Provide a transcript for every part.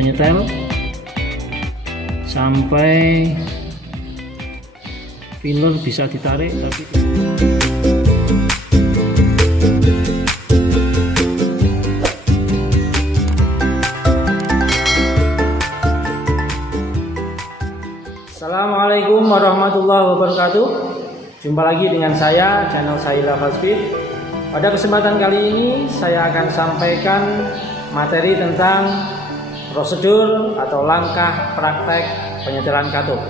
penyetel sampai filler bisa ditarik, tapi Assalamualaikum warahmatullahi wabarakatuh. Jumpa lagi dengan saya, channel Sahila Fazbit. Pada kesempatan kali ini saya akan sampaikan materi tentang prosedur atau langkah praktek penyetelan katup.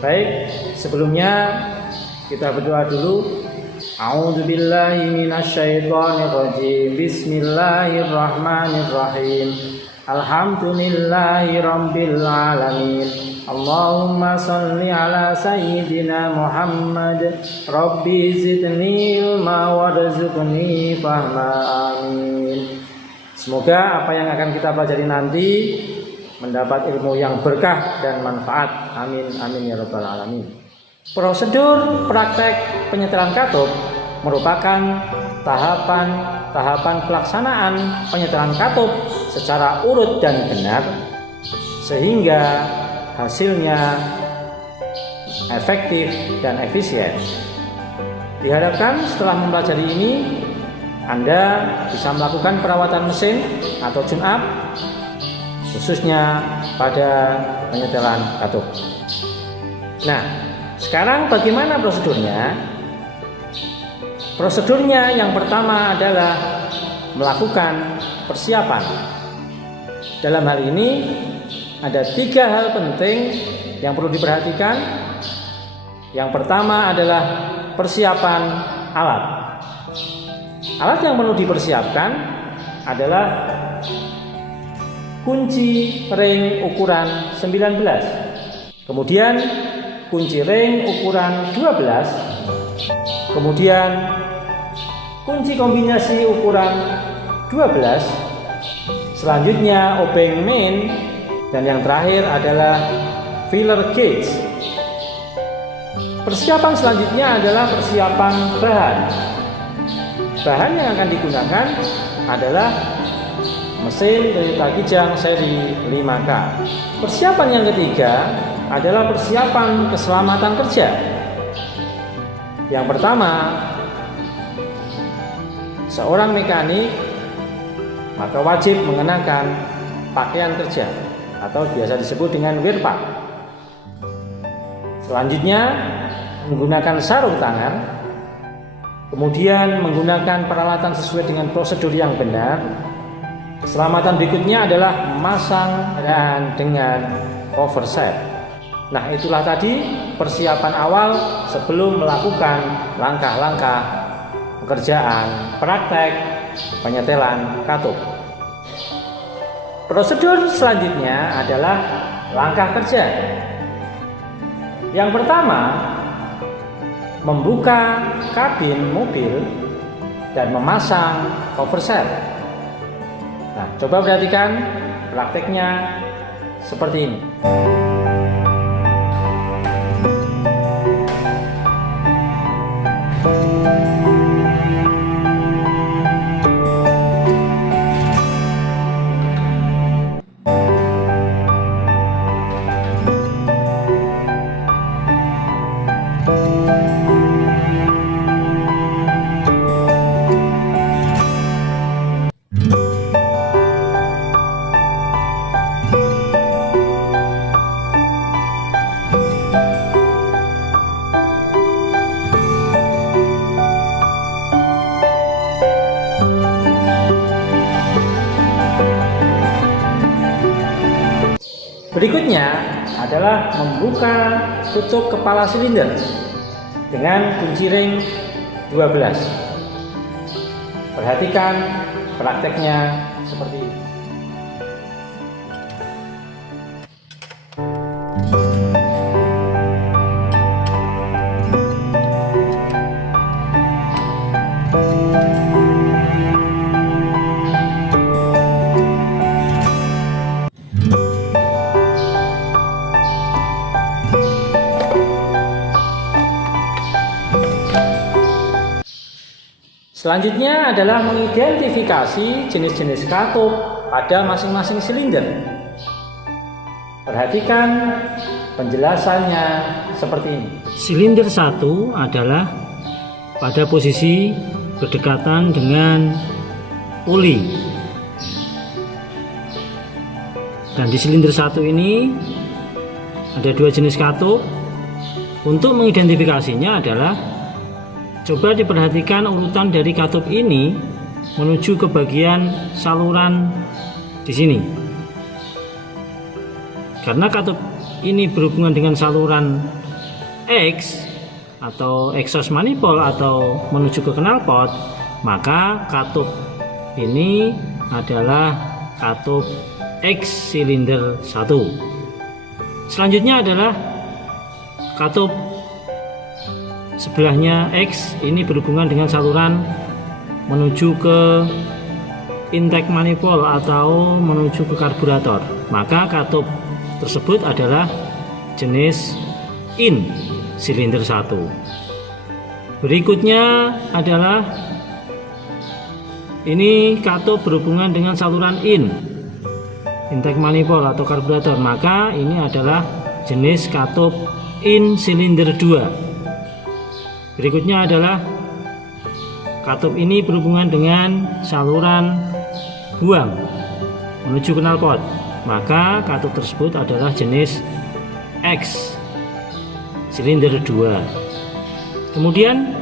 Baik, sebelumnya kita berdoa dulu. A'udzubillahi minasyaitonirrajim. Bismillahirrahmanirrahim. Alhamdulillahi rabbil alamin. Allahumma salli ala sayyidina Muhammad. Rabbi zidni ilma warzuqni fahma. Amin. Semoga apa yang akan kita pelajari nanti mendapat ilmu yang berkah dan manfaat. Amin amin ya rabbal alamin. Prosedur praktek penyetelan katup merupakan tahapan pelaksanaan penyetelan katup secara urut dan benar sehingga hasilnya efektif dan efisien. Diharapkan setelah mempelajari ini Anda bisa melakukan perawatan mesin atau tune up khususnya pada penyetelan katup. Nah, sekarang bagaimana prosedurnya? Prosedurnya yang pertama adalah melakukan persiapan. Dalam hal ini ada 3 hal penting yang perlu diperhatikan. Yang pertama adalah persiapan alat. Alat yang perlu dipersiapkan adalah kunci ring ukuran 19, kemudian kunci ring ukuran 12, kemudian kunci kombinasi ukuran 12, selanjutnya obeng main, dan yang terakhir adalah filler gauge. Persiapan selanjutnya adalah persiapan bahan. Bahan yang akan digunakan adalah mesin Toyota Kijang seri 5K. Persiapan yang ketiga adalah persiapan keselamatan kerja. Yang pertama, seorang mekanik maka wajib mengenakan pakaian kerja atau biasa disebut dengan wear pack. Selanjutnya menggunakan sarung tangan, kemudian menggunakan peralatan sesuai dengan prosedur yang benar. Keselamatan berikutnya adalah memasang dan dengan cover set. Nah, itulah tadi persiapan awal sebelum melakukan langkah-langkah pekerjaan praktek penyetelan katup. Prosedur selanjutnya adalah langkah kerja. Yang pertama, membuka kabin mobil dan memasang cover set. Nah, coba perhatikan prakteknya seperti ini. Berikutnya adalah membuka tutup kepala silinder dengan kunci ring 12. Perhatikan prakteknya seperti ini. Selanjutnya adalah mengidentifikasi jenis-jenis katup pada masing-masing silinder. Perhatikan penjelasannya seperti ini. Silinder 1 adalah pada posisi berdekatan dengan puli. Dan di silinder 1 ini ada dua jenis katup. Untuk mengidentifikasinya adalah coba diperhatikan urutan dari katup ini menuju ke bagian saluran di sini. Karena katup ini berhubungan dengan saluran X atau exhaust manifold atau menuju ke knalpot, maka katup ini adalah katup X silinder 1. Selanjutnya adalah katup sebelahnya X ini berhubungan dengan saluran menuju ke intake manifold atau menuju ke karburator, maka katup tersebut adalah jenis in silinder 1. Berikutnya adalah ini katup berhubungan dengan saluran intake manifold atau karburator, maka ini adalah jenis katup in silinder 2. Berikutnya adalah katup ini berhubungan dengan saluran buang menuju knalpot, maka katup tersebut adalah jenis X silinder 2. Kemudian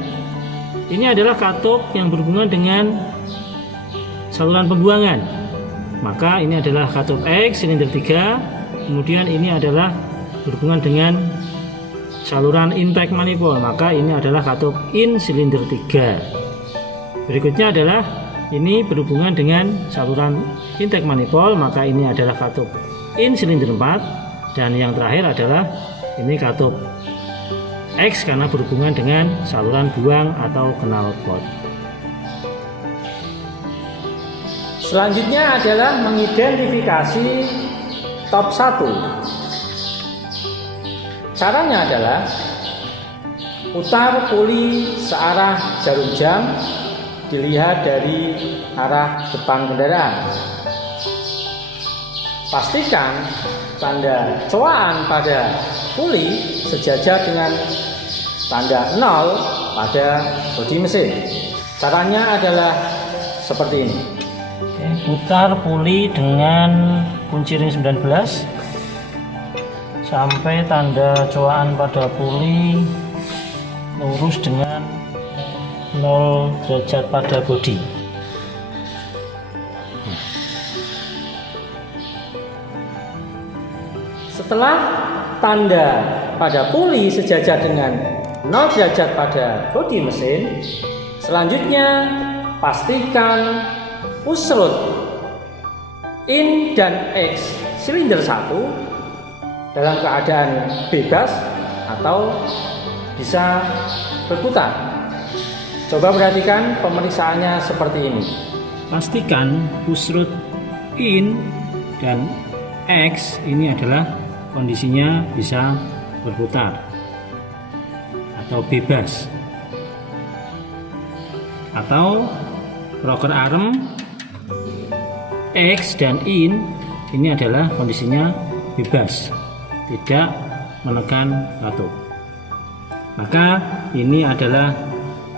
ini adalah katup yang berhubungan dengan saluran pembuangan, maka ini adalah katup X silinder 3. Kemudian ini adalah berhubungan dengan saluran intake manifold, maka ini adalah katup in silinder 3. Berikutnya adalah ini berhubungan dengan saluran intake manifold, maka ini adalah katup in silinder 4. Dan yang terakhir adalah ini katup X karena berhubungan dengan saluran buang atau knalpot. Selanjutnya adalah mengidentifikasi top 1. Caranya adalah putar puli searah jarum jam, dilihat dari arah depan kendaraan. Pastikan tanda cowaan pada puli sejajar dengan tanda 0 pada bodi mesin. Caranya adalah seperti ini. Putar puli dengan kunci ring 19 sampai tanda cowaan pada puli lurus dengan 0 derajat pada bodi. Setelah tanda pada puli sejajar dengan 0 derajat pada bodi mesin, selanjutnya pastikan pusrut in dan X silinder 1 dalam keadaan bebas atau bisa berputar. Coba perhatikan pemeriksaannya seperti ini. Pastikan pusrut in dan X ini adalah kondisinya bisa berputar atau bebas, atau rocker arm X dan in ini adalah kondisinya bebas, tidak menekan katup. Maka ini adalah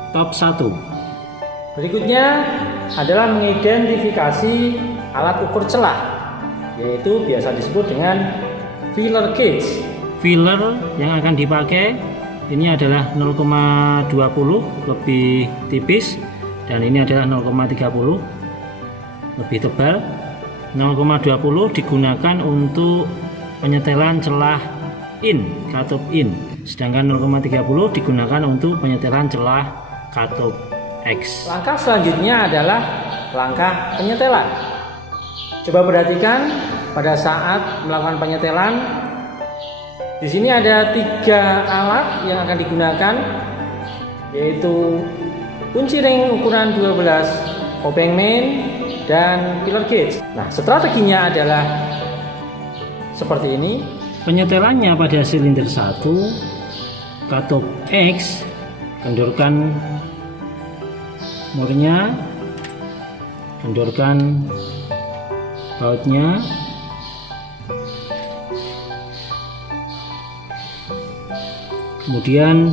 top 1. Berikutnya adalah mengidentifikasi alat ukur celah, yaitu biasa disebut dengan filler gauge. Filler yang akan dipakai ini adalah 0,20 lebih tipis, dan ini adalah 0,30 lebih tebal. 0,20 digunakan untuk penyetelan celah in, katup in, sedangkan 0,30 digunakan untuk penyetelan celah katup X. Langkah selanjutnya adalah langkah penyetelan. Coba perhatikan pada saat melakukan penyetelan. Di sini ada 3 alat yang akan digunakan, yaitu kunci ring ukuran 12, obeng main, dan filler gauge. Nah, strateginya adalah seperti ini. Penyetelannya pada silinder 1 katup X, kendorkan murnya, kendorkan bautnya. Kemudian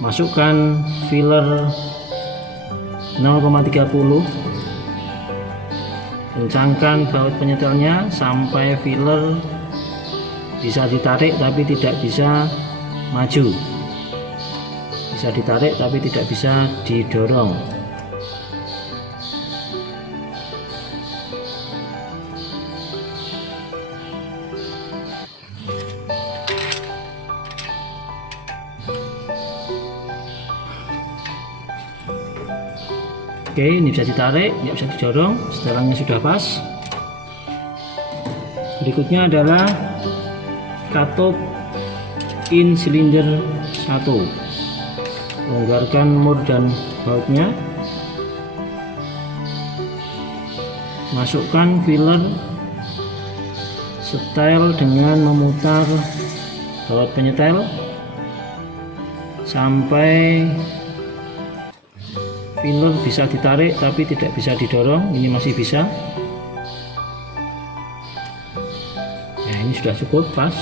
masukkan filler 0,30, kencangkan baut penyetelnya sampai filler bisa ditarik tapi tidak bisa maju, bisa ditarik tapi tidak bisa didorong. Oke, ini bisa ditarik, nggak bisa didorong, setelannya sudah pas. Berikutnya adalah katup in silinder 1. Longgarkan mur dan bautnya. Masukkan filler, setel dengan memutar baut penyetel sampai filler bisa ditarik tapi tidak bisa didorong. Ini masih bisa. Ya, ini sudah cukup pas.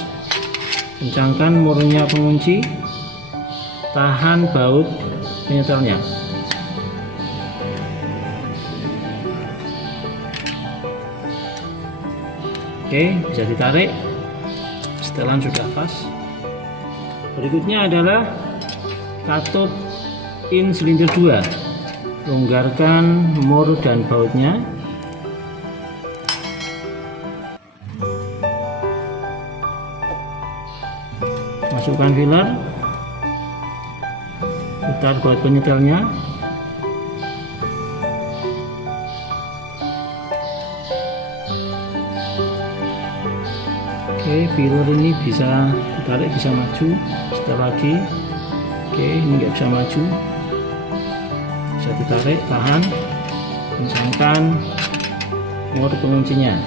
Kencangkan murnya pengunci, tahan baut penyetelnya. Oke, bisa ditarik. Setelan sudah pas. Berikutnya adalah katup in silinder 2. Longgarkan mur dan bautnya. Masukkan filler, putar baut penyetelnya. Oke, filler ini bisa ditarik, bisa maju. Setel lagi. Oke, ini nggak bisa maju. Bisa ditarik, tahan, kencangkan mur penguncinya.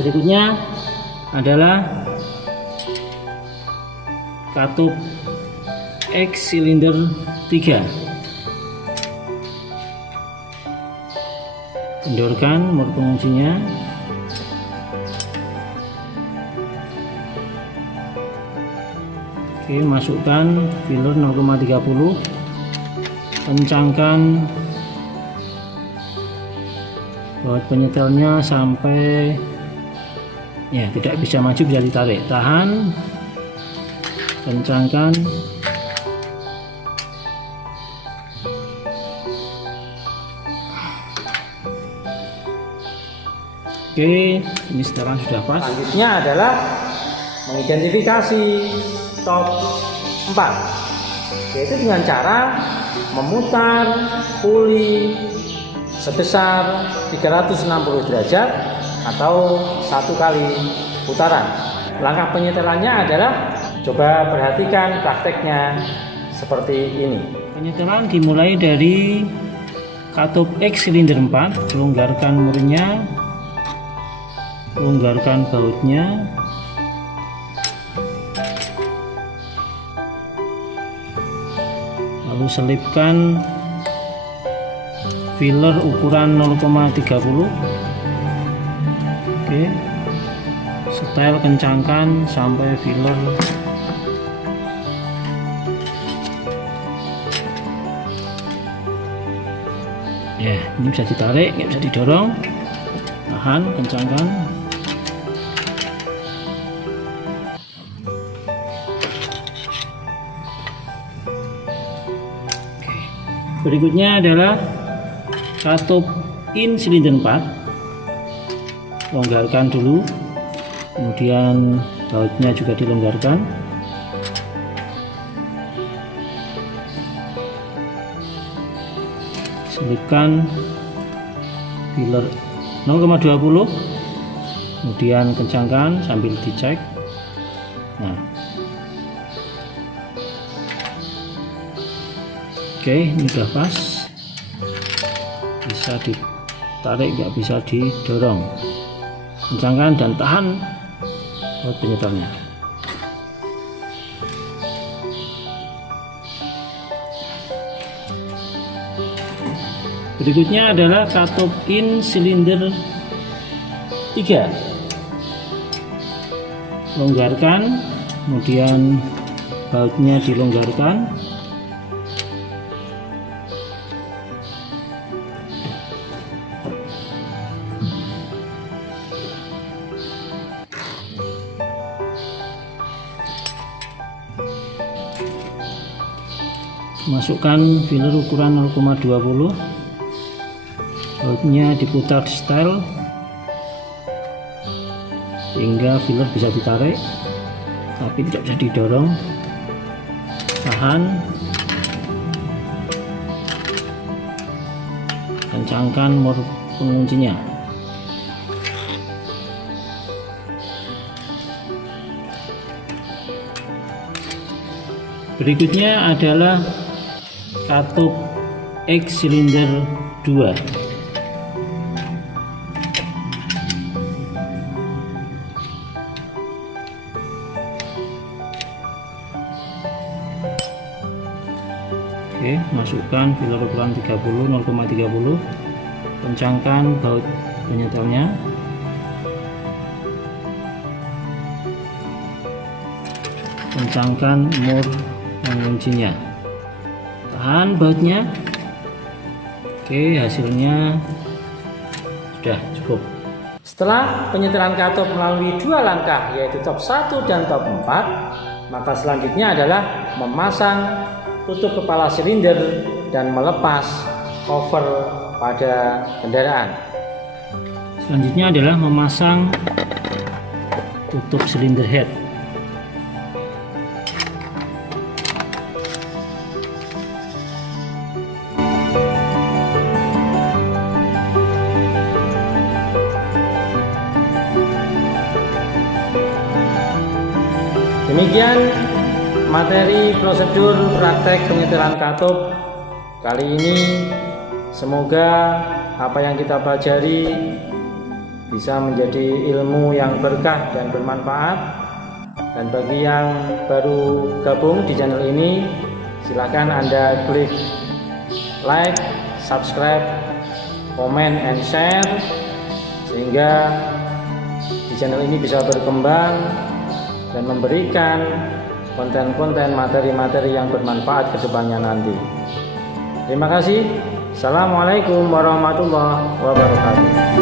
Berikutnya adalah katup X silinder 3. Kendorkan mur penguncinya. Oke, masukkan filler 0,30, kencangkan baut penyetelnya sampai ya tidak bisa maju, bisa ditarik, tahan, kencangkan. Oke, ini setelan sudah pas. Selanjutnya adalah mengidentifikasi top 4, yaitu dengan cara memutar puli sebesar 360 derajat atau 1 kali putaran. Langkah penyetelannya adalah, coba perhatikan prakteknya seperti ini. Penyetelan dimulai dari katup X silinder 4, longgarkan murnya, longgarkan bautnya. Lalu selipkan filler ukuran 0,30. Oke, setel, kencangkan sampai filler ya, ini bisa ditarik, nggak bisa didorong, tahan, kencangkan. Berikutnya adalah katup in silinder 4. Longgarkan dulu, kemudian bautnya juga dilonggarkan. Selipkan filler 0,20, kemudian kencangkan sambil dicek. Nah, oke, ini sudah pas, bisa ditarik, nggak bisa didorong. Kencangkan dan tahan baut penyetelnya. Berikutnya adalah katup in silinder 3. Longgarkan, kemudian bautnya dilonggarkan. Masukkan filler ukuran 0,20, bautnya diputar setel sehingga filler bisa ditarik tapi tidak bisa didorong. Tahan, kencangkan mur penguncinya. Berikutnya adalah katup X silinder 2. Oke, masukkan filler ukuran 0,30, kencangkan baut penyetelnya. Kencangkan mur penguncinya. Tahan bautnya. Oke, hasilnya sudah cukup. Setelah penyetelan katup melalui 2 langkah, yaitu top 1 dan top 4, maka selanjutnya adalah memasang tutup kepala silinder dan melepas cover pada kendaraan. Selanjutnya adalah memasang tutup silinder head. Demikian materi prosedur praktek penyetelan katup kali ini. Semoga apa yang kita pelajari bisa menjadi ilmu yang berkah dan bermanfaat. Dan bagi yang baru gabung di channel ini, silakan Anda klik like, subscribe, komen, and share sehingga di channel ini bisa berkembang dan memberikan konten-konten materi-materi yang bermanfaat ke depannya nanti. Terima kasih. Assalamualaikum warahmatullahi wabarakatuh.